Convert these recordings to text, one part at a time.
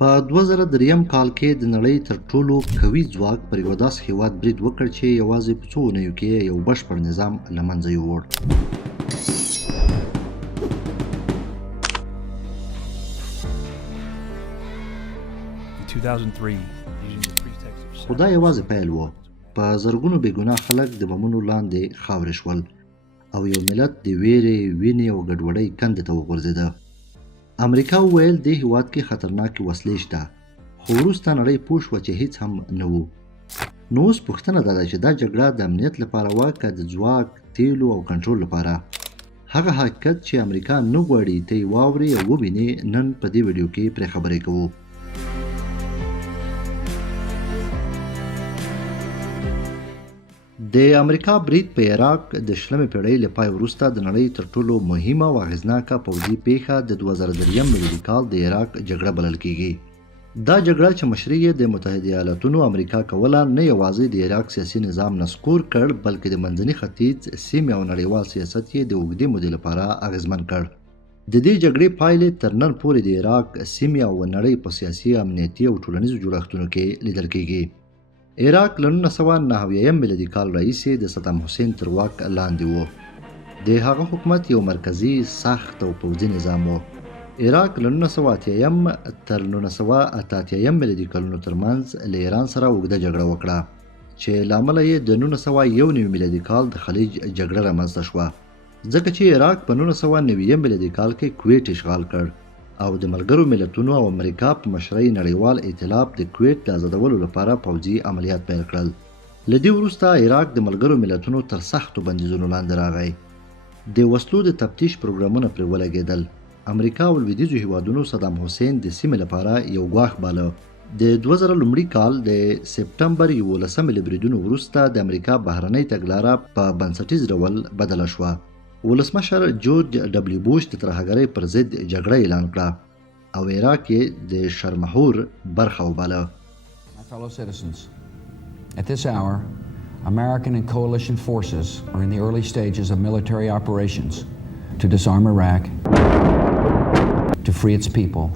په 2003 کال کې د نړۍ تر ټولو قوي ځواک پر یو داسې هیواد برید وکړ چې یوازې په څو اونیو کې یو بشپړ نظام له منځه یووړ. خو دا یوازې پیل و. په زرګونو بېګناه خلک د بمونو لاندې خاورې شول او یو ملت د ویرې، وینې او ګډوډۍ کندې ته وغورځېده. امریکا وویل دې هیواد کې خطرناکې وسلې شته، خو وروسته نړۍ پوه شوه چې هیڅ هم نه وو. نو اوس پوښتنه دا ده چې دا جګړه د امنیت لپاره وه که د ځواک، تیلو او کنټرول لپاره؟ هغه حقیقت چې امریکا نه غواړي ته یې واورې او ووینې، نن په دې ویډیو کې پرې خبرې کوو. د امریکا برید په عراق د شلمې پېړۍ له پای وروسته د نړۍ تر ټولو مهمه او اغېزناکه پوځي پیښه د 2003 میلادي کال د عراق جګړه بلل کېږي. دا جګړه چې مشري یې د متحده ایالاتونو امریکا کوله، نه یوازې د عراق سیاسي نظام نسکور کړ، بلکې د منځني ختیځ، سیمې او نړیوال سیاست یې د اوږدې مودې لپاره اغېزمن کړ. د دې جګړې پایلې تر نن پورې د عراق، سیمې او نړۍ په سیاسي، امنیتي او ټولنیزو جوړښتونو کې لیدل کېږي. عراق له 1999 میلادي کال راهیسې د صدام حسین تر واک لاندې و. د هغه حکومت یو مرکزي، سخت او پوځي نظام و. عراق له 1980 تر 1988 میلادي کلونو ترمنځ له ایران سره اوږده جګړه وکړه چې له امله یې د 1991 میلادي کال د خلیج جګړه رامنځته شوه، ځکه چې عراق په 1990 میلادي کال کې کویټ اشغال کړ او د ملګرو ملتونو او امریکا په مشرۍ نړیوال ائتلاف د کویټ د آزادولو لپاره پوځي عملیات پیل کړل. له دې وروسته عراق د ملګرو ملتونو تر سختو بندیزونو لاندې راغی. د وسلو د تفتیش پروګرامونه پرې ولګېدل. امریکا او لویدیځو هیوادونو صدام حسین د سیمې لپاره یو ګواښ باله. د 2000 لومړي کال د سپټمبر 11 له بریدونو وروسته د امریکا بهرنۍ تګلاره په بنسټیز ډول بدله شوه. ولسمشر جورج ډبلیو بوش د ترهګرۍ پر ضد جګړه اعلان کړه او عراق یې د شرمحور برخه وباله. My fellow citizens, at this hour, American and coalition forces are in the early stages of military operations to disarm Iraq, to free its people.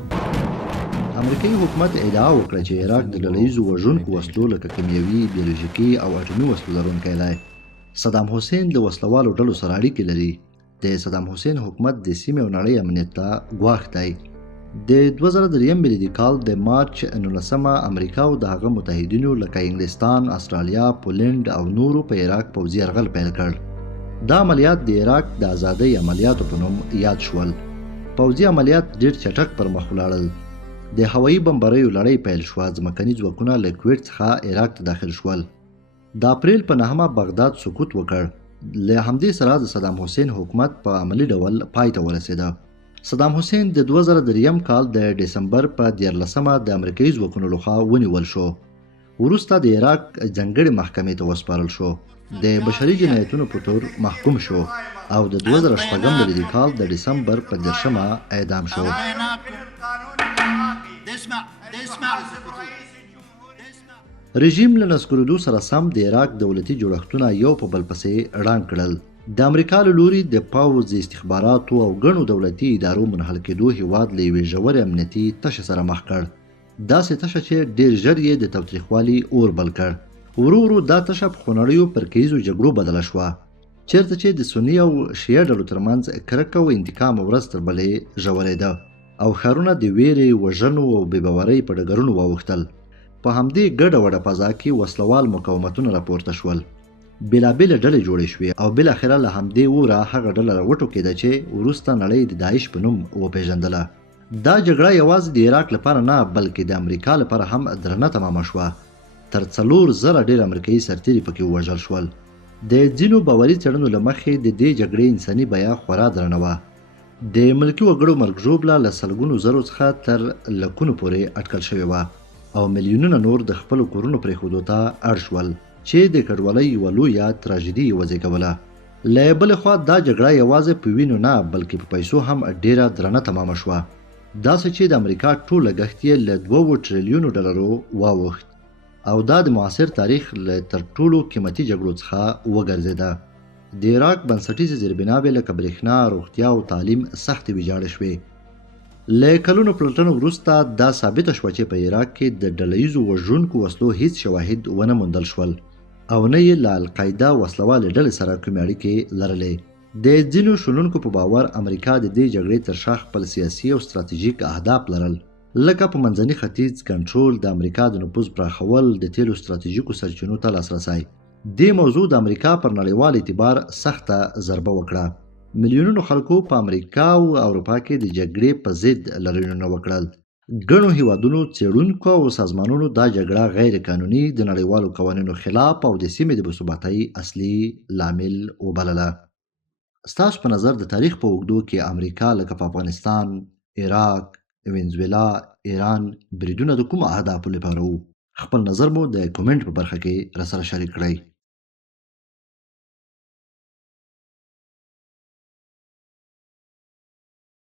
امریکایي حکومت ادعا وکړه چې عراق د ډلهییزو وژونکو وسلو لکه کیمیاوي، بیولوژیکي او اټومي وسلو لرونکی دی. صدام حسین د وسلوالو ډلو سره اړیکې لري. د صدام حسین حکومت د سیمې او نړۍ امنیت ته ګواښ دی. د 2003 میلادي کال د مارچ 19 امریکا او د هغه متحدینو لکه انګلستان، استرالیا، پولنډ او نورو په عراق پوځي یرغل پیل کړ. دا عملیات د عراق د ازادۍ عملیاتو په نوم یاد شول. پوځي عملیات ډېر چټک پر مخ ولاړل. د هوایي بمباریو لړۍ پیل شوه. ځمکني ځواکونه له کویټ څخه عراق ته داخل شول. د اپریل په 9 بغداد سقوط وکړ. له همدې سره د صدام حسین حکومت په عملی ډول پای ته ورسېده. صدام حسین د 2003 کال د ډسمبر په 14 د امریکایي ځواکونو لخوا ونیول شو. وروسته د عراق ځانګړې محکمې ته وسپارل شو. د بشري جنایتونو په تور محکوم شو او د 2006 میلادي کال د ډسمبر په 10 اعدام شو. رژیم له نسکورېدو سره سم د عراق دولتي جوړښتونه یو په بل پسې ړنګ کړل. د امریکا له لوري د پوځ، استخباراتو او ګڼو دولتي ادارو منحل کېدو هیواد له یوې ژورې امنیتي تشه سره مخ کړ. داسې تشه چې ډېر ژر یې د تاوتریخوالي اور بل کړ. ورو ورو دا تشه په خونړیو پرکیزو جګړو بدله شوه، چېرته چې د سني او شیعه ډلو ترمنځ کرکه او انتقام ورځ تر بلې ژورېده او ښارونه د ویرې، وژنو او بېباورۍ په ډګرونو واوښتل. په همدې ګډه وډه فضا کې وسلوال مقاومتونه راپورته شول. بېلابېلې ډلې جوړې شوې او بالاخره له همدې اوره هغه ډله راوټوکېده چې وروسته نړۍ د داعش په نوم وپېژندله. دا جګړه یوازې د عراق لپاره نه، بلکې د امریکا لپاره هم درنه تمامه شوه. تر 4,000 ډېر امریکایي سرتېري پکې ووژل شول. د ځینو باوري څېړنو له مخې د دې جګړې انساني بیه خورا درنه وه. د ملکي وګړو مرګ ژوبله له سلګونو زرو څخه تر لکونو پورې اټکل شوې وه او میلیونونه نور د خپلو کورونو پرېښودو ته اړ شول چې د کډوالۍ یوه لویه تراژیدي یې وزېږوله. له بلې خوا دا جګړه یوازې په وینو نه، بلکې په پیسو هم ډېره درنه تمامه شوه. داسې چې د امریکا ټول لګښت یې له 2 تریلیونو ډالرو واوښت او دا د معاصر تاریخ له تر ټولو قیمتي جګړو څخه وګرځېده. د عراق بنسټیزې زیربناوې لکه برېښنا، روغتیا او تعلیم سختې ویجاړې شوې. له کلونو پلټنو وروسته دا ثابته شوه چې په عراق کې د ډله ییزو وژونکو وسلو هیڅ شواهد ونه موندل شول او نه یې له القاعده وسلوالې ډلې سره کومې اړیکې لرلې. د ځینو شنونکو په باور امریکا د دې جګړې تر شا خپل سیاسي او ستراتیژیک اهداف لرل، لکه په منځني ختیځ کنټرول، د امریکا د نفوذ پراخول، د تیلو ستراتیژیکو سرچینو ته لاسرسی. دې موضوع د امریکا پر نړیوال اعتبار سخته ضربه وکړه. میلیونونو خلکو په امریکا او اروپا کې د جګړې په ضد لړۍ وکړل. ګڼو هیوادونو، څېړونکو او سازمانونو دا جګړه غیر قانوني، د نړیوالو قوانینو خلاف او د سیمې د بېثباتۍ اصلي لامل وبلله. ستاسو په نظر د تاریخ په اوږدو کې امریکا لکه په افغانستان، عراق، وینزویلا، ایران بریدونه د کومو اهدافو لپاره وو؟ خپل نظر مو د کومنټ په برخه کې راسره شریک کړئ.